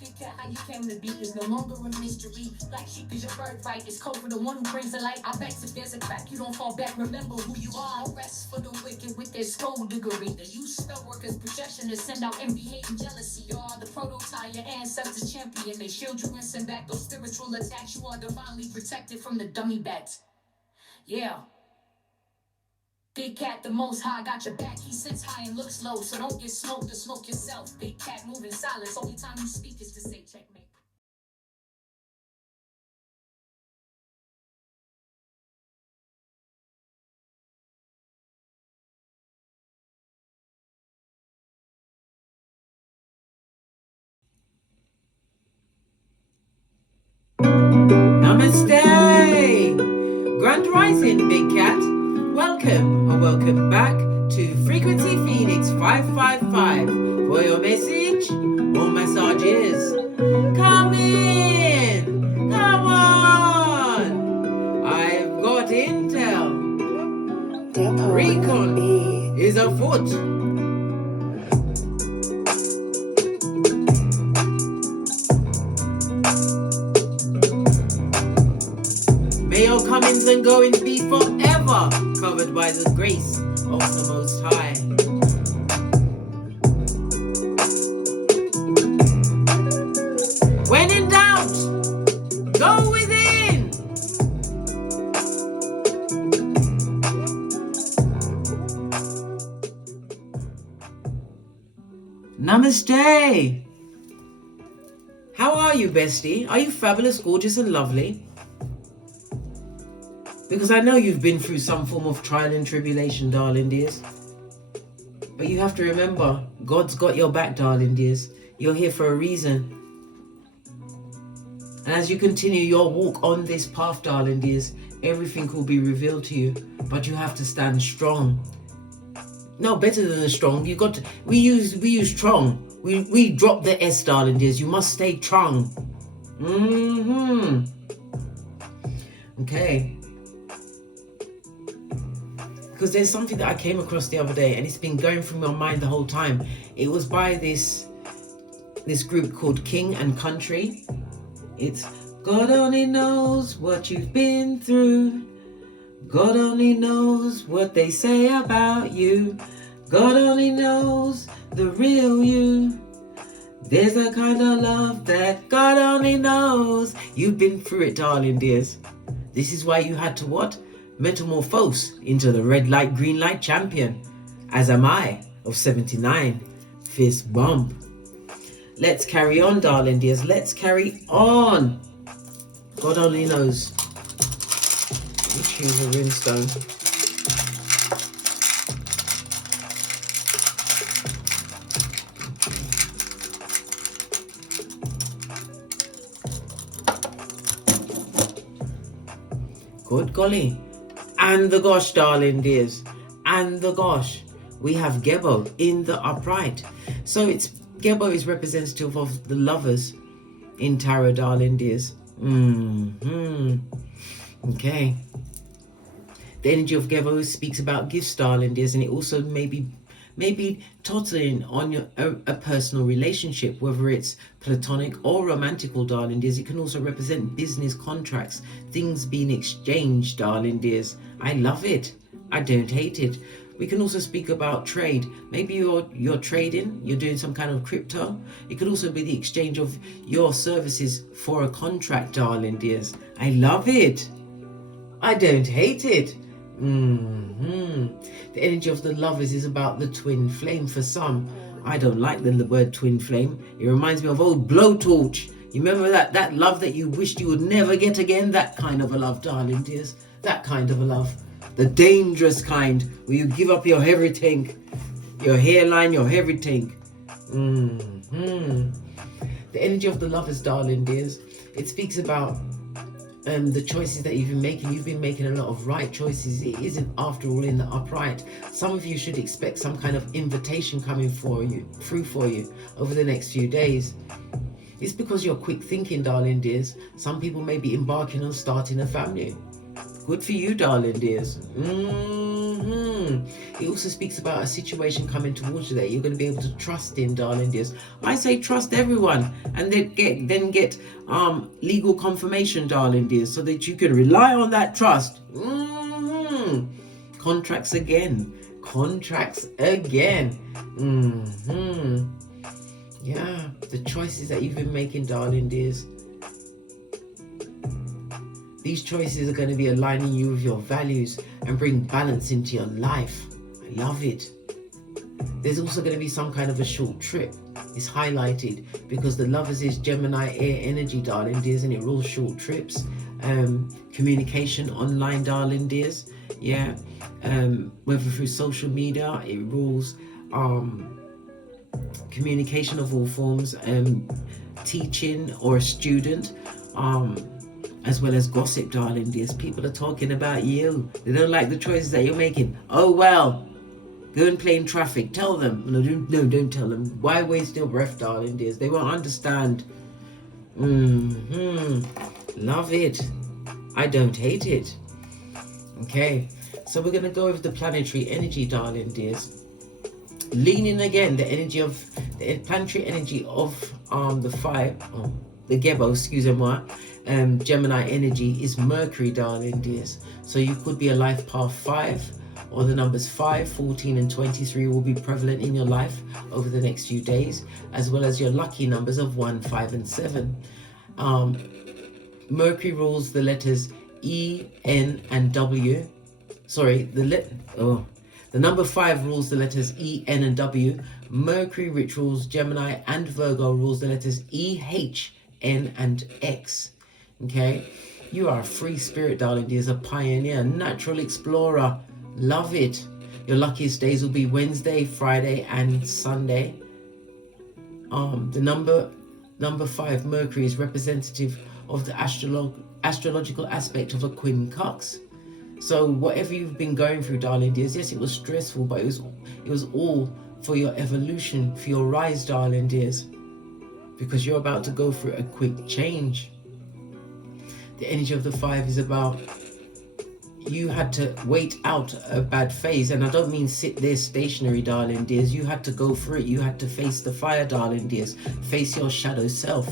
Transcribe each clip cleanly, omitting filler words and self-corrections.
Big cat, how you came to be is no longer a mystery. Black sheep is your birthright. It's code for the one who brings the light. I bet if there's a crack, you don't fall back. Remember who you are. No rest for the wicked with their skullduggery. The use spell workers' projection to send out envy, hate, and jealousy. You are the prototype, your ancestors champion. They shield you and send back those spiritual attacks. You are divinely protected from the dummy bats. Yeah. Big cat, the most high, got your back. He sits high and looks low, so don't get smoked or smoke yourself. Big cat moving silence. Only time you speak is to say checkmate. Namaste! Grand Rising, Big Cat. Welcome or welcome back to Frequency Phoenix 555 for your message or massages. Come in! Come on! I've got intel. Recon is afoot. May your comings and goings be forever covered by the grace of the Most High. When in doubt, go within. Namaste. How are you, bestie? Are you fabulous, gorgeous, and lovely? Because I know you've been through some form of trial and tribulation, darling dears. But you have to remember, God's got your back, darling dears. You're here for a reason. And as you continue your walk on this path, darling dears, everything will be revealed to you. But you have to stand strong. No, better than strong. You got to, we use strong. We drop the S, darling dears. You must stay strong. Okay. Because there's something that I came across the other day and it's been going through my mind the whole time. It was by this group called King and Country. It's God only knows what you've been through. God only knows what they say about you. God only knows the real you. There's a kind of love that God only knows. You've been through it, darling dears. This is why you had to what? Metamorphose into the red light, green light champion, as am I, of 79, fist bump. Let's carry on, darling dears. Let's carry on. God only knows. Let me choose a runestone. Good golly. And the gosh, darling dears, and the gosh, we have Gebo in the upright. So Gebo is representative of the lovers in tarot, darling dears. Okay. The energy of Gebo speaks about gifts, darling dears, and it also maybe tottering on a personal relationship, whether it's platonic or romantical, darling dears. It can also represent business contracts, things being exchanged, darling dears. I love it. I don't hate it. We can also speak about trade. Maybe you're trading, you're doing some kind of crypto. It could also be the exchange of your services for a contract, darling dears. I love it. I don't hate it. The energy of the lovers is about the twin flame for some. I don't like the word twin flame. It reminds me of old blowtorch. You remember that love that you wished you would never get again? That kind of a love, darling dears. That kind of a love. The dangerous kind, where you give up your everything. Your hairline, your everything. The energy of the lovers, darling dears. It speaks about the choices that you've been making. You've been making a lot of right choices. It isn't, after all, in the upright. Some of you should expect some kind of invitation coming through for you over the next few days. It's because you're quick thinking, darling dears. Some people may be embarking on starting a family. Good for you, darling dears. It also speaks about a situation coming towards you that you're going to be able to trust in, darling dears. I say trust everyone, and then get legal confirmation, darling dears, so that you can rely on that trust. Contracts again. Yeah, the choices that you've been making, darling dears. These choices are going to be aligning you with your values and bring balance into your life. I love it. There's also going to be some kind of a short trip. It's highlighted because the Lovers is Gemini air energy, darling dears, and it rules short trips. Communication online, darling dears. Yeah. Whether through social media, it rules communication of all forms, teaching or a student, as well as gossip, darling dears. People are talking about you. They don't like the choices that you're making. Oh well, go and play in traffic. Tell them. No, don't tell them. Why waste your breath, darling dears? They won't understand. Love it. I don't hate it. Okay, so we're going to go over the planetary energy, darling dears. Leaning again, the planetary energy of the Gebo, excusez-moi, Gemini energy is Mercury, darling dears. So you could be a life path 5, or the numbers 5, 14 and 23 will be prevalent in your life over the next few days, as well as your lucky numbers of 1, 5 and 7. Mercury rules the letters E, N and W. Sorry, the number 5 rules the letters E, N and W. Mercury, which rules Gemini and Virgo, rules the letters E, H, N and X. Okay, you are a free spirit, darling dears, a pioneer, natural explorer. Love it. Your luckiest days will be Wednesday, Friday and Sunday. The number 5, Mercury, is representative of the astrological aspect of a quincunx. So whatever you've been going through, darling dears, yes, it was stressful, but it was all for your evolution, for your rise, darling dears, because you're about to go through a quick change. The energy of the 5 is about you had to wait out a bad phase, and I don't mean sit there stationary, darling dears. You had to go through it. You had to face the fire, darling dears. Face your shadow self.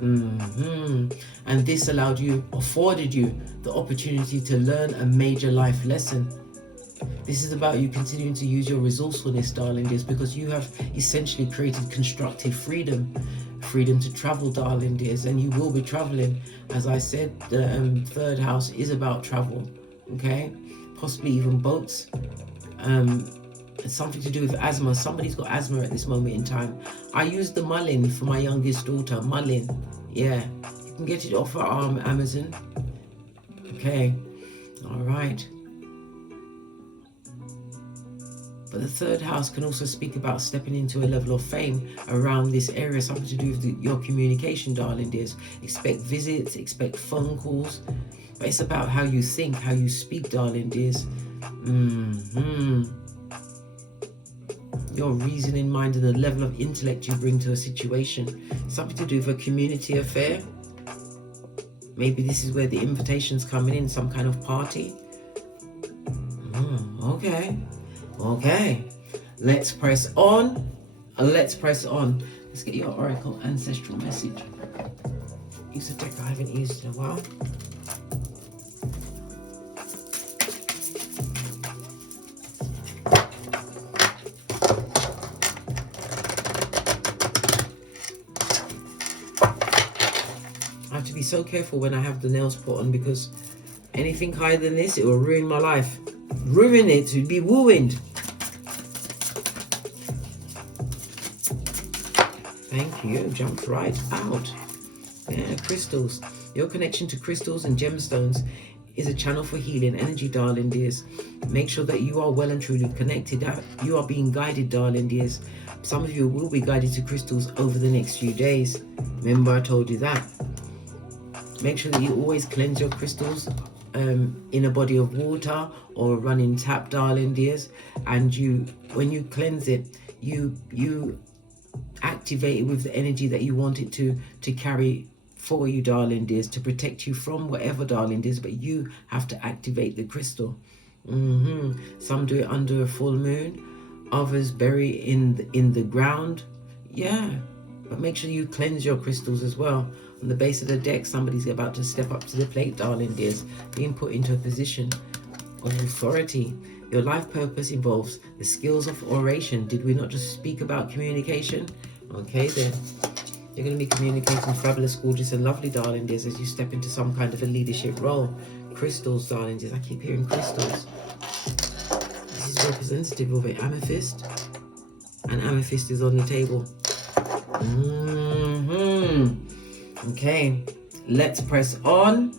And this afforded you the opportunity to learn a major life lesson. This is about you continuing to use your resourcefulness, darling dears, because you have essentially created constructive freedom to travel, darling dears, and you will be traveling. As I said, the 3rd house is about travel, okay, possibly even boats. It's something to do with asthma. Somebody's got asthma at this moment in time. I used the mullein for my youngest daughter. Mullein, yeah, you can get it off of Amazon. Okay, all right. But the 3rd house can also speak about stepping into a level of fame around this area, something to do with your communication, darling dears. Expect visits, expect phone calls, but it's about how you think, how you speak, darling dears. Your reasoning mind and the level of intellect you bring to a situation. Something to do with a community affair. Maybe this is where the invitation's coming in, some kind of party. Okay. Let's press on. Let's get your Oracle Ancestral message. Use a deck I haven't used in a while. I have to be so careful when I have the nails put on, because anything higher than this, it will ruin my life. Ruin it, to be ruined. Thank you, jumped right out. Yeah, crystals. Your connection to crystals and gemstones is a channel for healing energy, darling dears. Make sure that you are well and truly connected, that you are being guided, darling dears. Some of you will be guided to crystals over the next few days. Remember, I told you that. Make sure that you always cleanse your crystals in a body of water or a running tap, darling dears. And when you cleanse it, you activate it with the energy that you want it to carry for you, darling dears, to protect you from whatever, darling dears, but you have to activate the crystal. Some do it under a full moon. Others bury in the ground. Yeah. But make sure you cleanse your crystals as well. On the base of the deck, somebody's about to step up to the plate, darling dears, being put into a position of authority. Your life purpose involves the skills of oration. Did we not just speak about communication? Okay then. You're going to be communicating fabulous, gorgeous and lovely, darling dears, as you step into some kind of a leadership role. Crystals, darling dears. I keep hearing crystals. This is representative of it. Amethyst. And amethyst is on the table. Okay. Let's press on.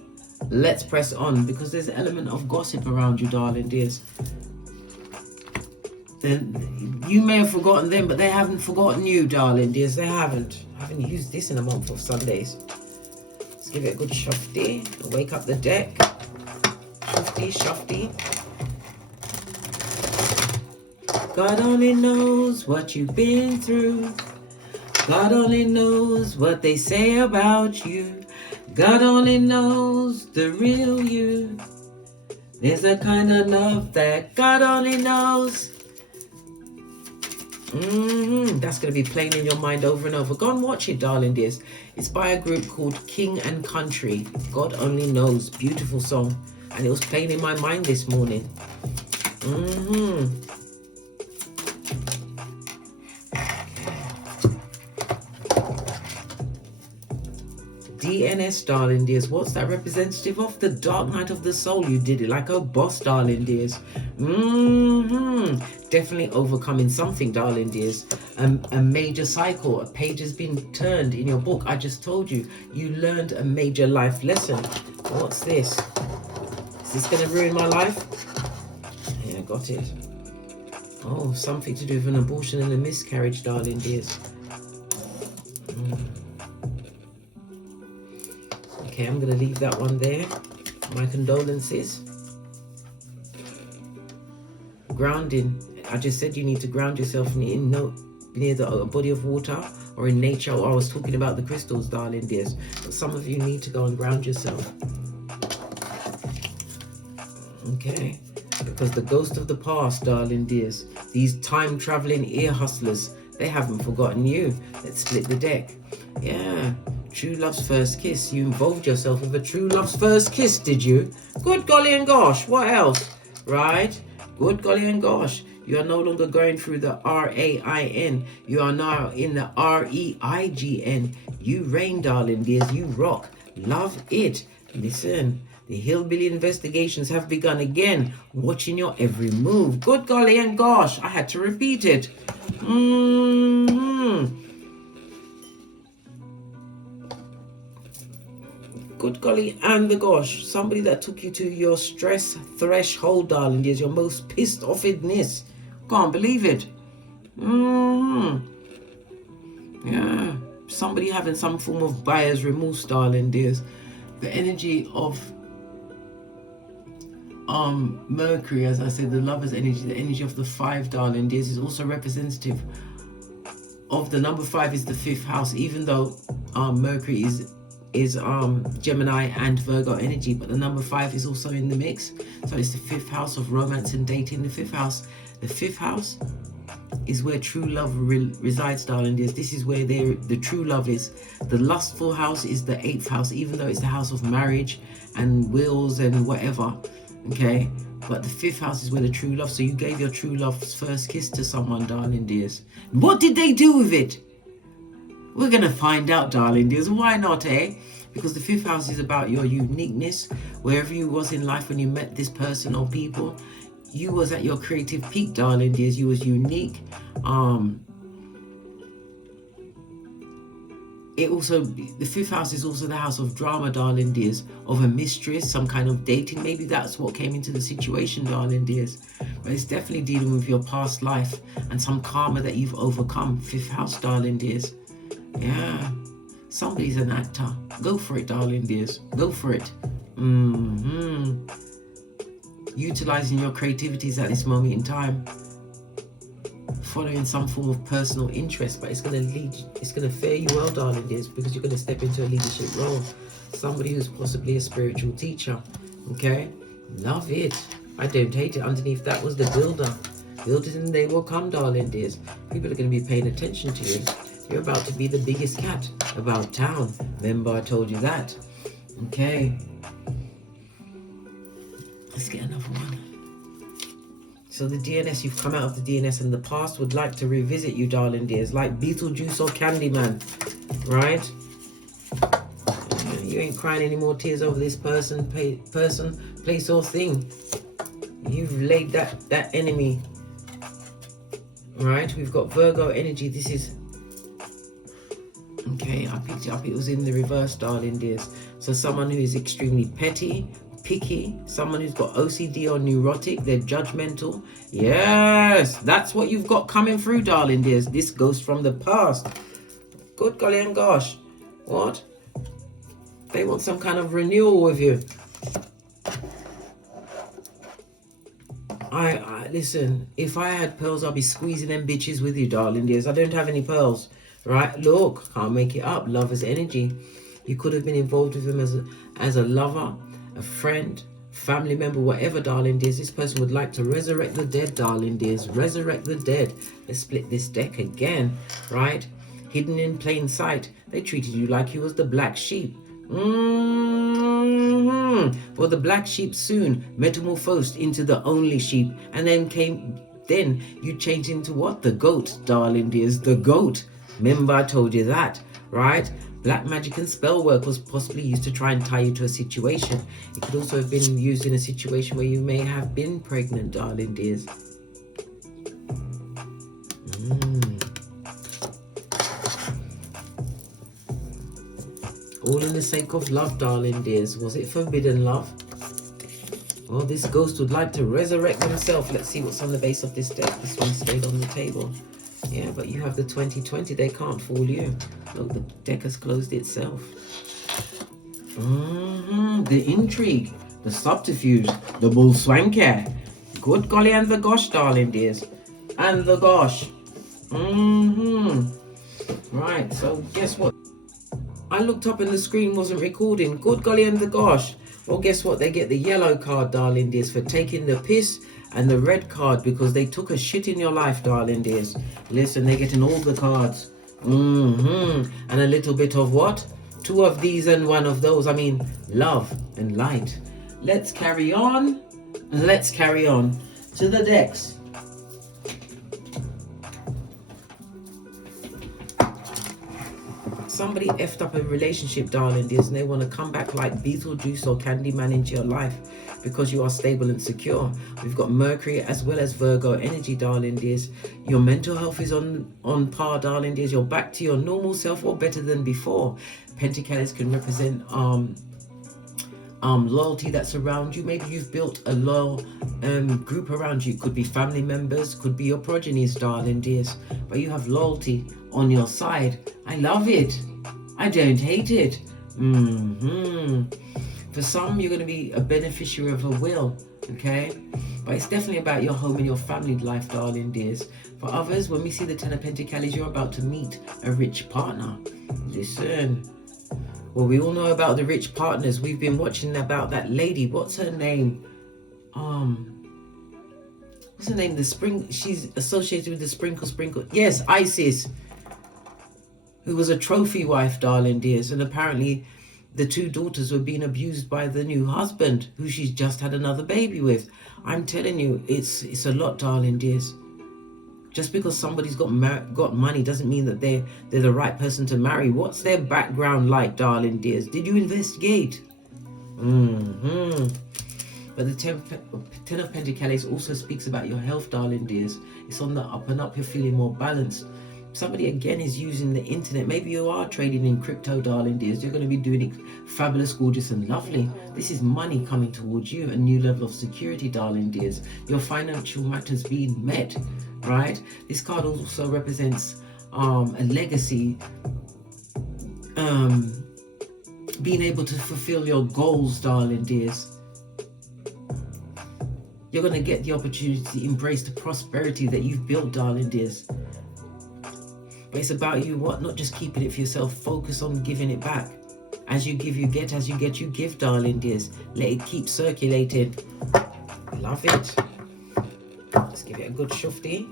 Let's press on, because there's an element of gossip around you, darling dears. Then you may have forgotten them, but they haven't forgotten you, darling dears. They haven't. I haven't used this in a month of Sundays. Let's give it a good shufty. Wake up the deck. Shufty, shufty. God only knows what you've been through. God only knows what they say about you. God only knows the real you. There's a kind of love that God only knows. That's going to be playing in your mind over and over. Go and watch it, darling dears. It's by a group called King and Country. God Only Knows. Beautiful song. And it was playing in my mind this morning. DNS, darling dears. What's that representative of? The dark night of the soul. You did it like a boss, darling dears. Definitely overcoming something, darling dears. A major cycle. A page has been turned in your book. I just told you. You learned a major life lesson. What's this? Is this going to ruin my life? Yeah, got it. Oh, something to do with an abortion and a miscarriage, darling dears. Okay, I'm going to leave that one there. My condolences. Grounding. I just said you need to ground yourself near the body of water or in nature. Or I was talking about the crystals, darling dears. But some of you need to go and ground yourself. Okay. Because the ghost of the past, darling dears, these time-traveling ear hustlers, they haven't forgotten you. Let's split the deck. Yeah. True love's first kiss. You involved yourself with a true love's first kiss, did you? Good golly and gosh. What else? Right? Good golly and gosh. You are no longer going through the R-A-I-N. You are now in the R-E-I-G-N. You reign, darling dears. You rock. Love it. Listen. The hillbilly investigations have begun again. Watching your every move. Good golly and gosh. I had to repeat it. Good golly and the gosh. Somebody that took you to your stress threshold, darling dears. Your most pissed offedness. Can't believe it. Yeah. Somebody having some form of buyer's remorse, darling dears. The energy of Mercury, as I said, the lover's energy, the energy of the 5, darling dears, is also representative of the number 5 is the 5th house, even though Mercury is Gemini and Virgo energy, but the number 5 is also in the mix. So it's the 5th house of romance and dating. The 5th house is where true love resides, darling dears. This is where the true love is. The lustful house is the 8th house, even though it's the house of marriage and wills and whatever. Okay, but the 5th house is where the true love. So you gave your true love's first kiss to someone, darling dears. What did they do with it? We're going to find out, darling dears. Why not, eh? Because the 5th house is about your uniqueness. Wherever you was in life when you met this person or people, you was at your creative peak, darling dears. You was unique. The 5th house is also the house of drama, darling dears, of a mistress, some kind of dating. Maybe that's what came into the situation, darling dears. But it's definitely dealing with your past life and some karma that you've overcome. 5th house, darling dears. Yeah. Somebody's an actor. Go for it, darling dears. Go for it. Utilizing your creativities at this moment in time. Following some form of personal interest, but it's going to fare you well, darling dears, because you're going to step into a leadership role. Somebody who's possibly a spiritual teacher. Okay? Love it. I don't hate it. Underneath that was the builder. Build it and they will come, darling dears. People are going to be paying attention to you. You're about to be the biggest cat about town. Remember I told you that. Okay. Let's get another one. So the DNS, you've come out of the DNS and the past would like to revisit you, darling dears. Like Beetlejuice or Candyman. Right? You ain't crying any more tears over this person, place or thing. You've laid that enemy. Right? We've got Virgo energy. This is... Okay, I picked it up. It was in the reverse, darling dears. So someone who is extremely petty, picky, someone who's got OCD or neurotic, they're judgmental. Yes, that's what you've got coming through, darling dears. This goes from the past. Good golly and gosh. What? They want some kind of renewal with you. Listen, if I had pearls, I'd be squeezing them bitches with you, darling dears. I don't have any pearls. Right? Look, can't make it up. Love is energy. You could have been involved with him as a lover, a friend, family member, whatever, darling dears. This person would like to resurrect the dead, darling dears. Resurrect the dead. Let's split this deck again, right? Hidden in plain sight. They treated you like you was the black sheep. Well, the black sheep soon metamorphosed into the only sheep, and then you changed into what? The goat, darling dears. The goat. Remember I told you that, right? Black magic and spell work was possibly used to try and tie you to a situation. It could also have been used in a situation where you may have been pregnant, darling dears. All in the sake of love, darling dears. Was it forbidden love? Well, this ghost would like to resurrect himself. Let's see what's on the base of this deck. This one stayed on the table. Yeah, but you have the 2020. They can't fool you. Look, the deck has closed itself. The intrigue, the subterfuge, the bull swanker. Good golly and the gosh, darling dears. And the gosh. Right, so guess what? I looked up and the screen wasn't recording. Good golly and the gosh. Well, guess what? They get the yellow card, darling dears, for taking the piss, and the red card because they took a shit in your life, darling dears. Listen, they're getting all the cards. And a little bit of what? 2 of these and 1 of those. I mean, love and light. Let's carry on. Let's carry on to the decks. Somebody effed up a relationship, darling dears, and they want to come back like Beetlejuice or Candyman into your life because you are stable and secure. We've got Mercury as well as Virgo energy, darling dears. Your mental health is on par, darling dears. You're back to your normal self or better than before. Pentacles can represent loyalty that's around you. Maybe you've built a loyal group around you. Could be family members, could be your progenies, darling dears. But you have loyalty on your side. I love it. I don't hate it. For some, you're going to be a beneficiary of a will, okay? But it's definitely about your home and your family life, darling dears. For others, when we see the 10 of Pentacles, you're about to meet a rich partner. Listen. Well, we all know about the rich partners. We've been watching about that lady. What's her name? What's her name? She's associated with the sprinkle. Yes, Isis. Who was a trophy wife, darling dears. And apparently the 2 daughters were being abused by the new husband, who she's just had another baby with. I'm telling you, it's a lot, darling dears. Just because somebody's got money doesn't mean that they're the right person to marry. What's their background like, darling dears? Did you investigate? But the 10 of Pentacles also speaks about your health, darling dears. It's on the up and up. You're feeling more balanced. Somebody again is using the internet. Maybe you are trading in crypto, darling dears. You're going to be doing it fabulous, gorgeous and lovely. This is money coming towards you, a new level of security, darling dears. Your financial matters being met, right? This card also represents a legacy, being able to fulfill your goals, darling dears. You're going to get the opportunity to embrace the prosperity that you've built, darling dears. But it's about you, not just keeping it for yourself. Focus on giving it back. As you give, you get. As you get, you give, darling dears. Let it keep circulating. Love it. Let's give it a good shufti.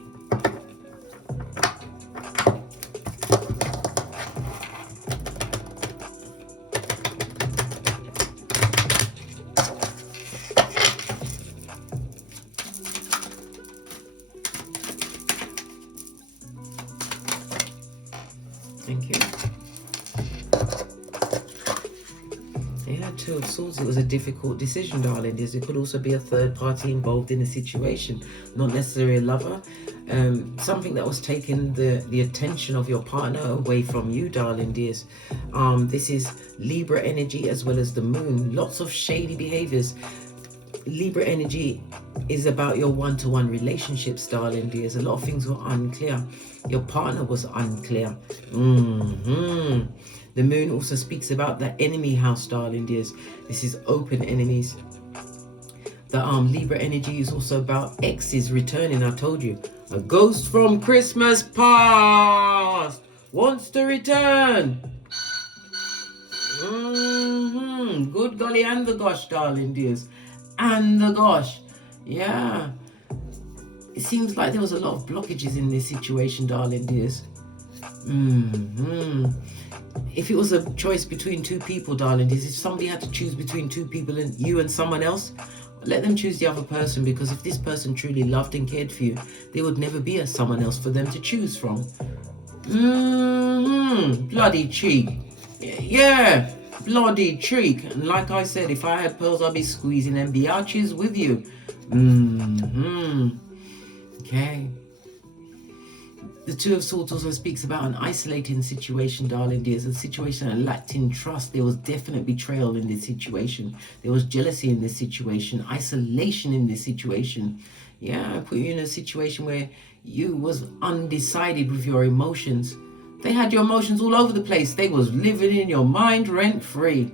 Thank you. Yeah, Two of Swords. It was a difficult decision, darling. There could also be a third party involved in the situation, not necessarily a lover. Something that was taking the attention of your partner away from you, darling dears. This is Libra energy as well as the moon. Lots of shady behaviors. Libra energy is about your one-to-one relationships, darling dears. A lot of things were unclear. Your partner was unclear. The moon also speaks about the enemy house, darling dears. This is open enemies. The Libra energy is also about exes returning. I told you, a ghost from Christmas past wants to return. Good golly and the gosh, darling dears. And the gosh, yeah. It seems like there was a lot of blockages in this situation, darling dears. If it was a choice between two people, darling dears, if somebody had to choose between two people and you and someone else, let them choose the other person, because if this person truly loved and cared for you, there would never be someone else for them to choose from. Bloody cheek. Yeah. Bloody cheek. And like I said, if I had pearls, I'd be squeezing them biatches with you. Okay. The Two of Swords also speaks about an isolating situation, darling dears. A situation that lacked in trust. There was definite betrayal in this situation. There was jealousy in this situation. Isolation in this situation. Yeah, I put you in a situation where you was undecided with your emotions. They had your emotions all over the place. They was living in your mind rent-free.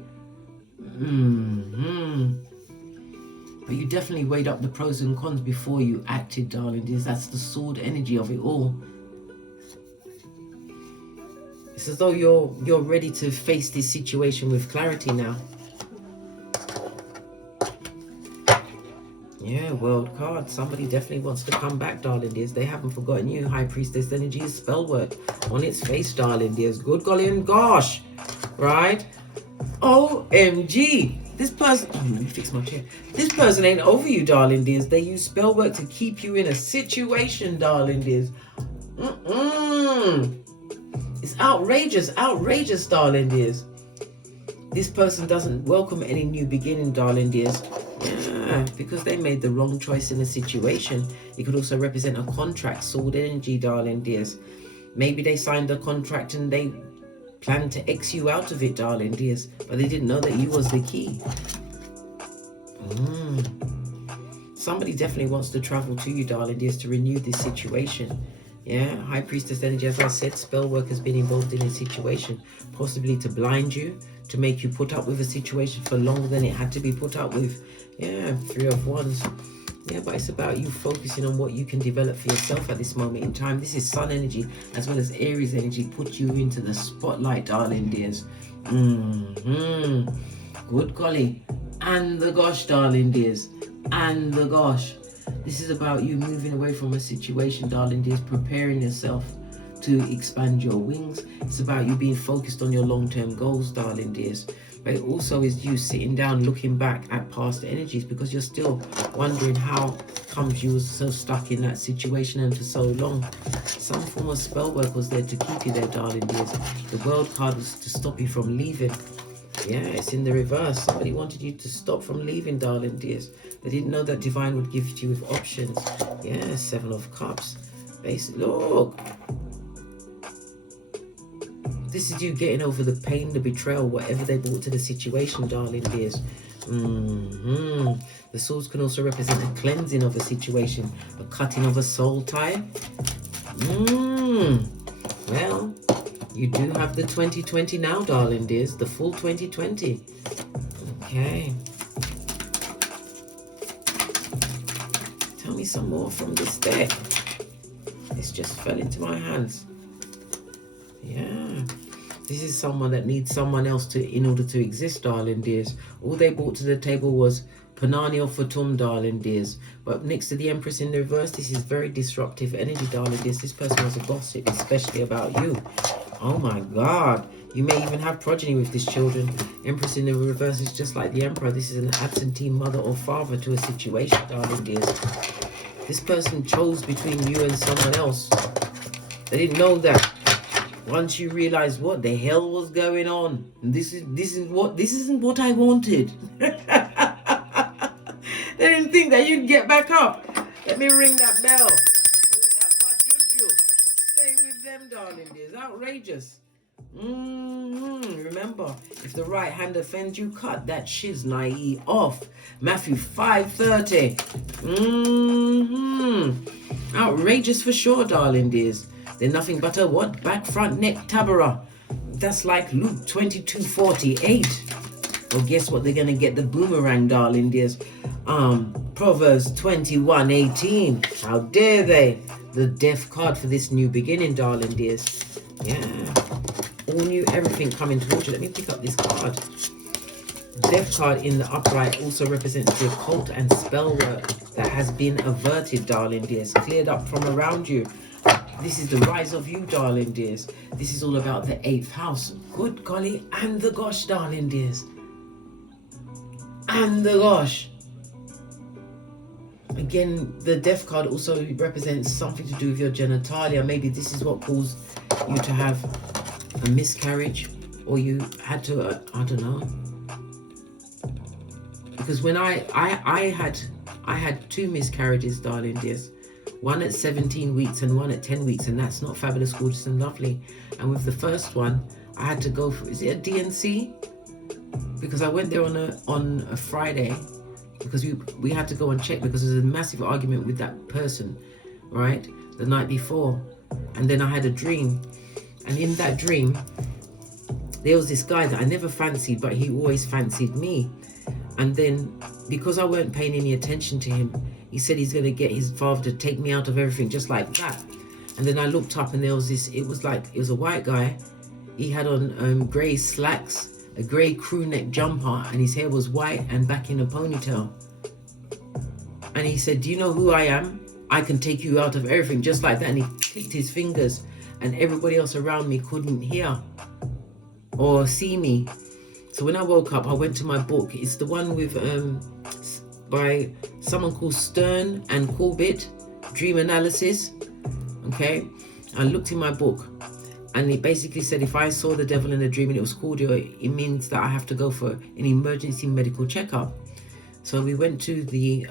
But you definitely weighed up the pros and cons before you acted, darling dears. That's the sword energy of it all. It's as though you're ready to face this situation with clarity now. Yeah, World card. Somebody definitely wants to come back, darling dears. They haven't forgotten you. High Priestess energy is spell work on its face, darling dears. Good golly and gosh. Right? OMG. This person... Oh, let me fix my chair. This person ain't over you, darling dears. They use spell work to keep you in a situation, darling dears. It's outrageous, darling dears. This person doesn't welcome any new beginning, darling dears. Yeah, because they made the wrong choice in a situation. It could also represent a contract, sword energy, darling dears. Maybe they signed a contract and they planned to X you out of it, darling dears. But they didn't know that you was the key. Somebody definitely wants to travel to you, darling dears, to renew this situation. Yeah, High Priestess energy, as I said, spell work has been involved in a situation, possibly to blind you, to make you put up with a situation for longer than it had to be put up with. Yeah, Three of Wands. Yeah, but it's about you focusing on what you can develop for yourself at this moment in time. This is Sun energy as well as Aries energy. Put you into the spotlight, darling dears. Good golly. And the gosh, darling dears. And the gosh. This is about you moving away from a situation, darling dears, preparing yourself to expand your wings. It's about you being focused on your long-term goals, darling dears. But it also is you sitting down, looking back at past energies, because you're still wondering how comes you was so stuck in that situation and for so long. Some form of spell work was there to keep you there, darling dears. The World card was to stop you from leaving. Yeah, it's in the reverse. Somebody wanted you to stop from leaving, darling dears. They didn't know that Divine would give you with options. Yeah, Seven of Cups. Look. This is you getting over the pain, the betrayal, whatever they brought to the situation, darling dears. The swords can also represent a cleansing of a situation, a cutting of a soul tie. Well, you do have the 2020 now, darling dears. The full 2020. Okay. Tell me some more from this deck. This just fell into my hands. Yeah. This is someone that needs someone else to in order to exist, darling dears. All they brought to the table was Panani or Fatum, darling dears. But next to the Empress in the reverse, this is very disruptive energy, darling dears. This person has a gossip, especially about you. Oh my God. You may even have progeny with these children. Empress in the reverse is just like the Emperor. This is an absentee mother or father to a situation, darling dears. This person chose between you and someone else. They didn't know that. Once you realize what the hell was going on, this isn't what I wanted. They didn't think that you'd get back up. Let me ring that bell. Let that bad juju stay with them, darling dears. Outrageous. Remember, if the right hand offends you, cut that shiznai off. Matthew 5:30. Outrageous for sure, darling dears. They're nothing but a what? Back, front, neck, tabara. That's like Luke 22:48. Well, guess what? They're gonna get the boomerang, darling dears. Proverbs 21:18. How dare they? The death card for this new beginning, darling dears. Yeah. All new everything coming towards you. Let me pick up this card. Death card in the upright also represents the occult and spell work that has been averted, darling dears. Cleared up from around you. This is the rise of you, darling dears. This is all about the 8th house. Good golly, and the gosh, darling dears. And the gosh. Again, the death card also represents something to do with your genitalia. Maybe this is what caused you to have a miscarriage, or you had to, I don't know. Because when I had 2 miscarriages, darling dears. One at 17 weeks and one at 10 weeks, and that's not fabulous, gorgeous, and lovely. And with the first one, I had to go for, is it a DNC? Because I went there on a Friday, because we had to go and check because there's a massive argument with that person, right? The night before. And then I had a dream. And in that dream, there was this guy that I never fancied, but he always fancied me. And then, because I weren't paying any attention to him, he said he's going to get his father to take me out of everything, just like that. And then I looked up and there was this, it was a white guy. He had on grey slacks, a grey crew neck jumper, and his hair was white and back in a ponytail. And he said, do you know who I am? I can take you out of everything, just like that. And he clicked his fingers, and everybody else around me couldn't hear or see me. So when I woke up, I went to my book. It's the one with by someone called Stern and Corbett, Dream Analysis. Okay, I looked in my book, and it basically said if I saw the devil in a dream and it was called you, it means that I have to go for an emergency medical checkup. So we went to the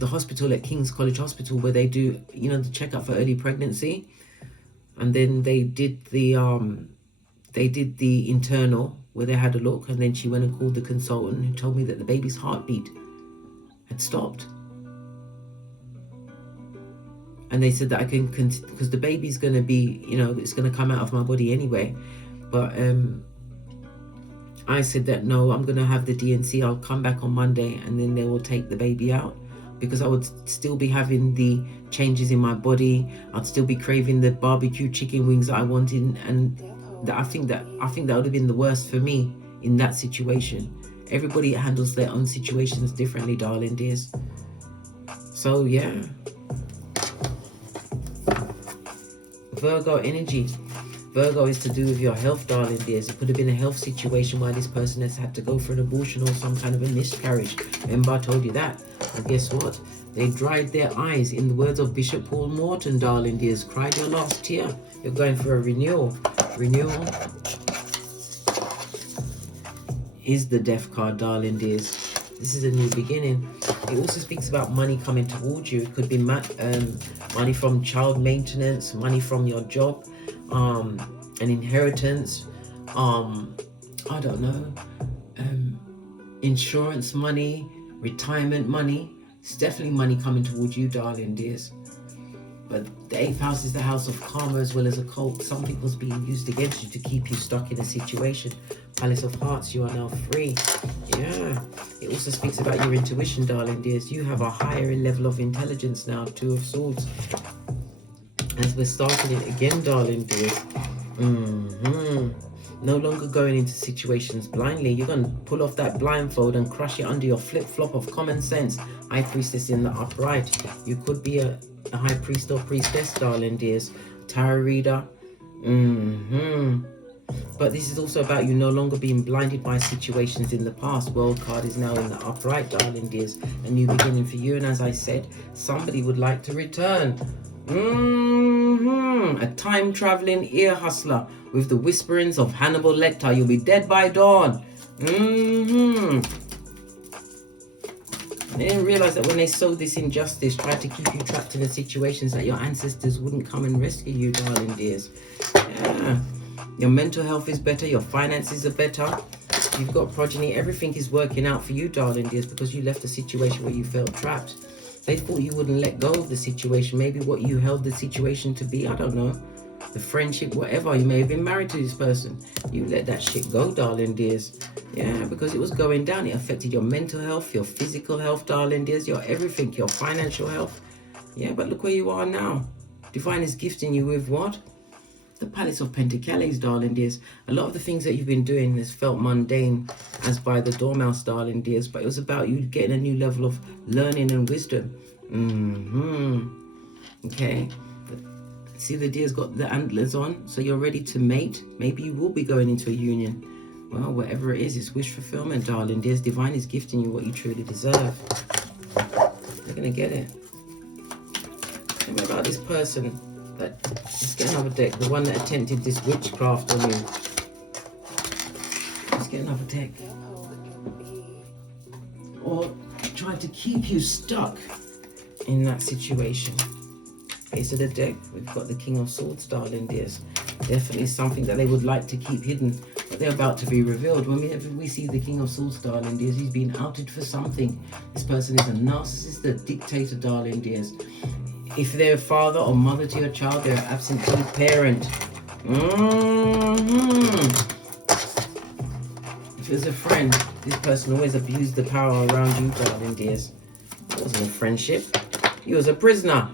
hospital at King's College Hospital, where they do, you know, the checkup for early pregnancy, and then they did the internal, where they had a look, and then she went and called the consultant, who told me that the baby's heartbeat had stopped. And they said that I can, because the baby's going to be, you know, it's going to come out of my body anyway. But I said that no, I'm going to have the DNC. I'll come back on Monday, and then they will take the baby out, because I would still be having the changes in my body. I'd still be craving the barbecue chicken wings that I wanted, and I think that would have been the worst for me in that situation. Everybody handles their own situations differently, darling dears. So yeah, Virgo energy. Virgo is to do with your health, darling dears. It could have been a health situation where this person has had to go for an abortion or some kind of a miscarriage. Remember, I told you that. And guess what? They dried their eyes. In the words of Bishop Paul Morton, darling dears, cried your last tear. You're going for a renewal. Renewal is the death card, darling dears. This is a new beginning. It also speaks about money coming towards you. It could be money from child maintenance, money from your job, an inheritance, I don't know, insurance money, retirement money. It's definitely money coming towards you, darling dears. But the 8th house is the house of karma as well as occult. Something was being used against you to keep you stuck in a situation. Palace of Hearts, you are now free. Yeah. It also speaks about your intuition, darling dears. You have a higher level of intelligence now. 2 of Swords. As we're starting it again, darling dears. No longer going into situations blindly. You're going to pull off that blindfold and crush it under your flip-flop of common sense. High priestess in the upright. You could be a high priest or priestess, darling dears. Tarot reader. But this is also about you no longer being blinded by situations in the past. World card is now in the upright, darling dears. A new beginning for you. And as I said, somebody would like to return. A time-traveling ear hustler with the whisperings of Hannibal Lecter. You'll be dead by dawn. They didn't realize that when they sowed this injustice, tried to keep you trapped in the situations that your ancestors wouldn't come and rescue you, darling dears. Yeah. Your mental health is better. Your finances are better. You've got progeny. Everything is working out for you, darling dears, because you left a situation where you felt trapped. They thought you wouldn't let go of the situation. Maybe what you held the situation to be, I don't know. The friendship, whatever. You may have been married to this person. You let that shit go, darling dears. Yeah, because it was going down. It affected your mental health, your physical health, darling dears, your everything, your financial health. Yeah, but look where you are now. Divine is gifting you with what? The Palace of Pentacles, darling dears. A lot of the things that you've been doing has felt mundane as by the dormouse, darling dears, but it was about you getting a new level of learning and wisdom. Okay. See, the deer's got the antlers on, so you're ready to mate. Maybe you will be going into a union. Well, whatever it is, it's wish fulfillment, darling dears. Divine is gifting you what you truly deserve. You're going to get it. Tell me about this person. Let's get another deck. The one that attempted this witchcraft on you. Let's get another deck. Or tried to keep you stuck in that situation. Ace of the deck, we've got the King of Swords, darling dears. Definitely something that they would like to keep hidden, but they're about to be revealed. Whenever we see the King of Swords, darling dears, he's been outed for something. This person is a narcissist, a dictator, darling dears. If they're a father or mother to your child, they're an absentee parent. If it's a friend, this person always abused the power around you, darling dears. It wasn't a friendship. You was a prisoner.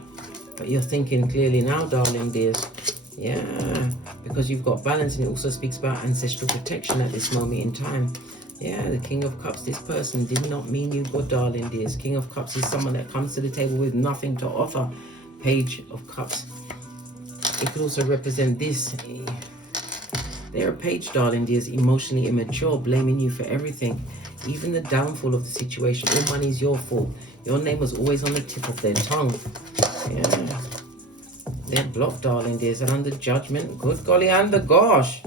But you're thinking clearly now, darling dears. Yeah, because you've got balance, and it also speaks about ancestral protection at this moment in time. Yeah, the King of Cups, this person did not mean you good, darling dears. King of Cups is someone that comes to the table with nothing to offer. Page of Cups. It could also represent this. They're a page, darling dears, emotionally immature, blaming you for everything. Even the downfall of the situation. All money is your fault. Your name was always on the tip of their tongue. Yeah. They're blocked, darling dears, and under judgment. Good golly and the gosh.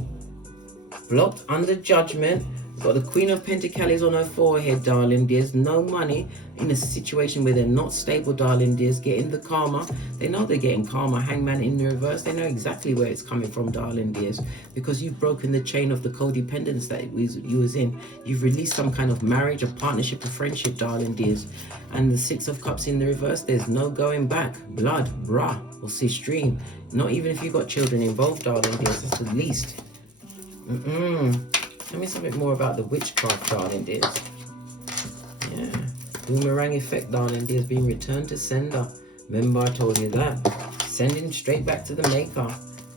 Blocked under judgment. Got the Queen of Pentacles on her forehead, darling dears. No money in a situation where they're not stable, darling dears. Getting the karma. They know they're getting karma. Hangman in the reverse. They know exactly where it's coming from, darling dears. Because you've broken the chain of the codependence that you was in. You've released some kind of marriage, a partnership, a friendship, darling dears. And the Six of Cups in the reverse. There's no going back. Blood, brah, or stream. Not even if you've got children involved, darling dears. That's the least. Tell me something more about the witchcraft, darling dears. Yeah. Boomerang effect, darling dears, being returned to sender. Remember I told you that. Sending straight back to the maker.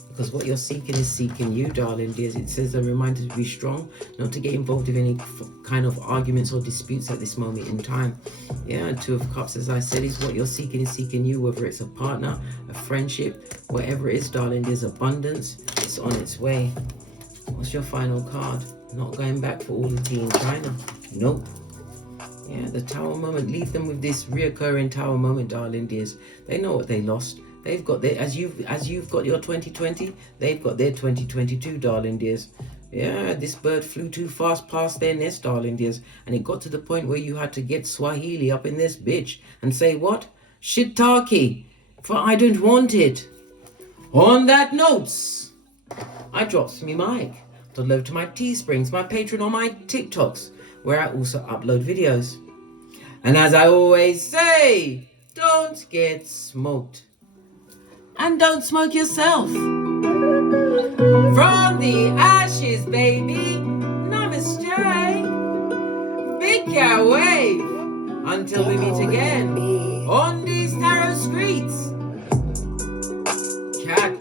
Because what you're seeking is seeking you, darling dears. It says a reminder to be strong, not to get involved in any kind of arguments or disputes at this moment in time. Yeah, Two of Cups, as I said, is what you're seeking is seeking you, whether it's a partner, a friendship, whatever it is, darling, there's abundance. It's on its way. What's your final card? Not going back for all the tea in China. Nope. Yeah, the Tower moment. Leave them with this reoccurring Tower moment, darling dears. They know what they lost. They've got their, as you've got your 2020, they've got their 2022, darling dears. Yeah, this bird flew too fast past their nest, darling dears, and it got to the point where you had to get Swahili up in this bitch and say what? Shiitake, for I don't want it. On that notes, I drops me mic. Love to my Teesprings, my Patreon, or my TikToks, where I also upload videos. And as I always say, don't get smoked. And don't smoke yourself. From the ashes, baby. Namaste. Big cat wave. Until we meet again on these tarot streets. Cat.